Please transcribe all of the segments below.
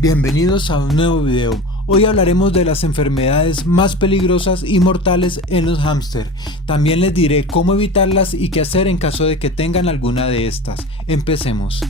Bienvenidos a un nuevo video. Hoy hablaremos de las enfermedades más peligrosas y mortales en los hámster. También les diré cómo evitarlas y qué hacer en caso de que tengan alguna de estas. Empecemos.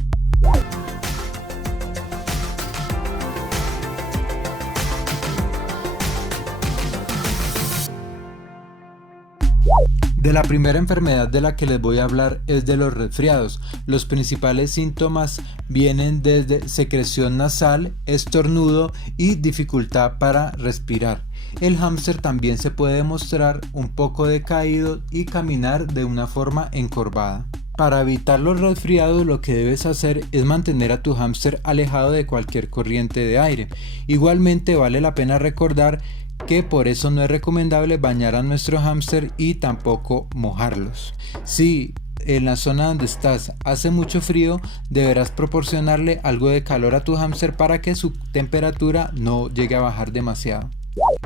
De la primera enfermedad de la que les voy a hablar es de los resfriados. Los principales síntomas vienen desde secreción nasal, estornudo y dificultad para respirar. El hámster también se puede mostrar un poco decaído y caminar de una forma encorvada. Para evitar los resfriados, lo que debes hacer es mantener a tu hámster alejado de cualquier corriente de aire. Igualmente vale la pena recordar que por eso no es recomendable bañar a nuestro hámster y tampoco mojarlos. Si en la zona donde estás hace mucho frío, deberás proporcionarle algo de calor a tu hámster para que su temperatura no llegue a bajar demasiado.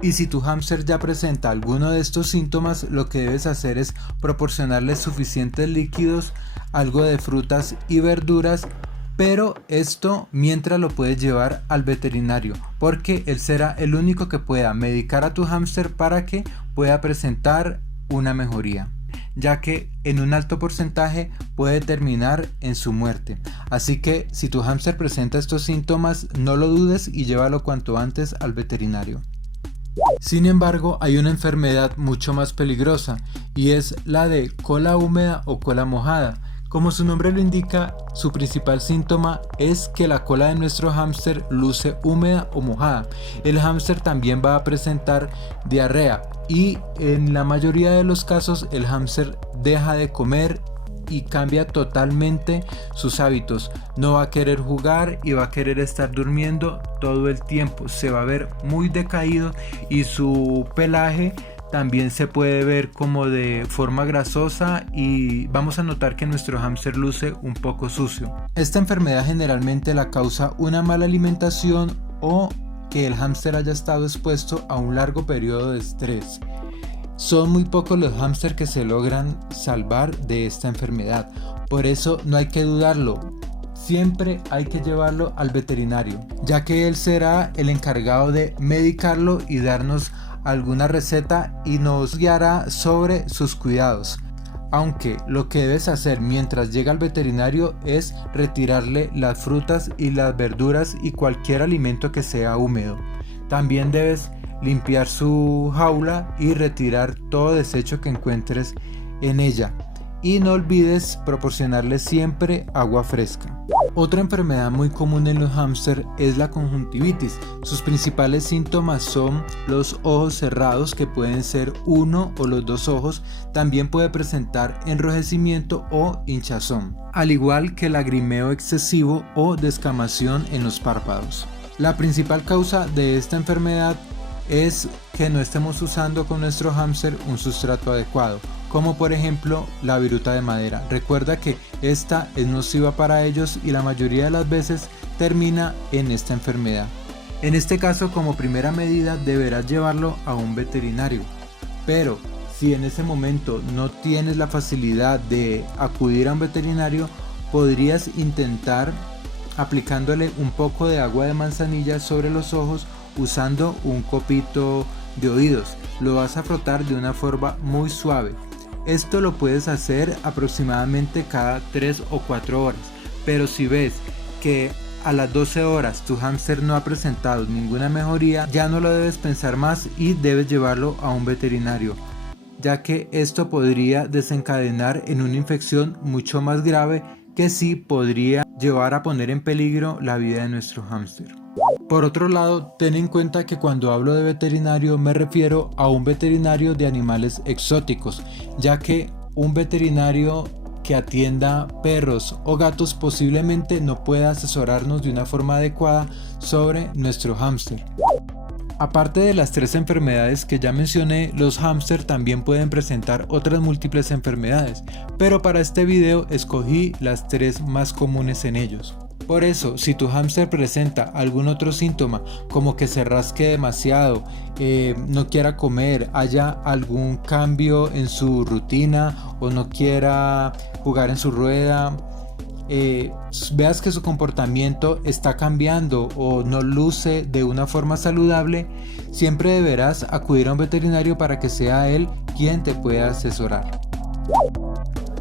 Y si tu hámster ya presenta alguno de estos síntomas, lo que debes hacer es proporcionarle suficientes líquidos, algo de frutas y verduras, pero esto mientras lo puedes llevar al veterinario, porque él será el único que pueda medicar a tu hámster para que pueda presentar una mejoría, ya que en un alto porcentaje puede terminar en su muerte. Así que si tu hámster presenta estos síntomas, no lo dudes y llévalo cuanto antes al veterinario. Sin embargo, hay una enfermedad mucho más peligrosa y es la de cola húmeda o cola mojada. Como su nombre lo indica, su principal síntoma es que la cola de nuestro hámster luce húmeda o mojada. El hámster también va a presentar diarrea y en la mayoría de los casos el hámster deja de comer y cambia totalmente sus hábitos. No va a querer jugar y va a querer estar durmiendo todo el tiempo. Se va a ver muy decaído y su pelaje también se puede ver como de forma grasosa y vamos a notar que nuestro hámster luce un poco sucio. Esta enfermedad generalmente la causa una mala alimentación o que el hámster haya estado expuesto a un largo periodo de estrés. Son muy pocos los hámsters que se logran salvar de esta enfermedad, por eso no hay que dudarlo. Siempre hay que llevarlo al veterinario, ya que él será el encargado de medicarlo y darnos alguna receta y nos guiará sobre sus cuidados. Aunque lo que debes hacer mientras llega al veterinario es retirarle las frutas y las verduras y cualquier alimento que sea húmedo. También debes limpiar su jaula y retirar todo desecho que encuentres en ella. Y no olvides proporcionarle siempre agua fresca. Otra enfermedad muy común en los hámster es la conjuntivitis. Sus principales síntomas son los ojos cerrados, que pueden ser uno o los dos ojos. También puede presentar enrojecimiento o hinchazón, al igual que lagrimeo excesivo o descamación en los párpados. La principal causa de esta enfermedad es que no estemos usando con nuestro hámster un sustrato adecuado, como por ejemplo la viruta de madera. Recuerda que esta es nociva para ellos y la mayoría de las veces termina en esta enfermedad. En este caso, como primera medida, deberás llevarlo a un veterinario. Pero si en ese momento no tienes la facilidad de acudir a un veterinario, podrías intentar aplicándole un poco de agua de manzanilla sobre los ojos usando un copito de oídos. Lo vas a frotar de una forma muy suave. Esto lo puedes hacer aproximadamente cada 3 o 4 horas, pero si ves que a las 12 horas tu hámster no ha presentado ninguna mejoría, ya no lo debes pensar más y debes llevarlo a un veterinario, ya que esto podría desencadenar en una infección mucho más grave que sí podría llevar a poner en peligro la vida de nuestro hámster. Por otro lado, ten en cuenta que cuando hablo de veterinario me refiero a un veterinario de animales exóticos, ya que un veterinario que atienda perros o gatos posiblemente no pueda asesorarnos de una forma adecuada sobre nuestro hámster. Aparte de las 3 enfermedades que ya mencioné, los hámster también pueden presentar otras múltiples enfermedades, pero para este video escogí las 3 más comunes en ellos. Por eso, si tu hámster presenta algún otro síntoma, como que se rasque demasiado, no quiera comer, haya algún cambio en su rutina o no quiera jugar en su rueda, veas que su comportamiento está cambiando o no luce de una forma saludable, siempre deberás acudir a un veterinario para que sea él quien te pueda asesorar.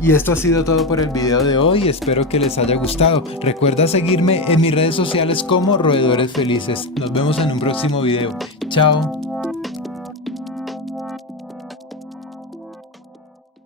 Y esto ha sido todo por el video de hoy, espero que les haya gustado. Recuerda seguirme en mis redes sociales como Roedores Felices. Nos vemos en un próximo video. Chao.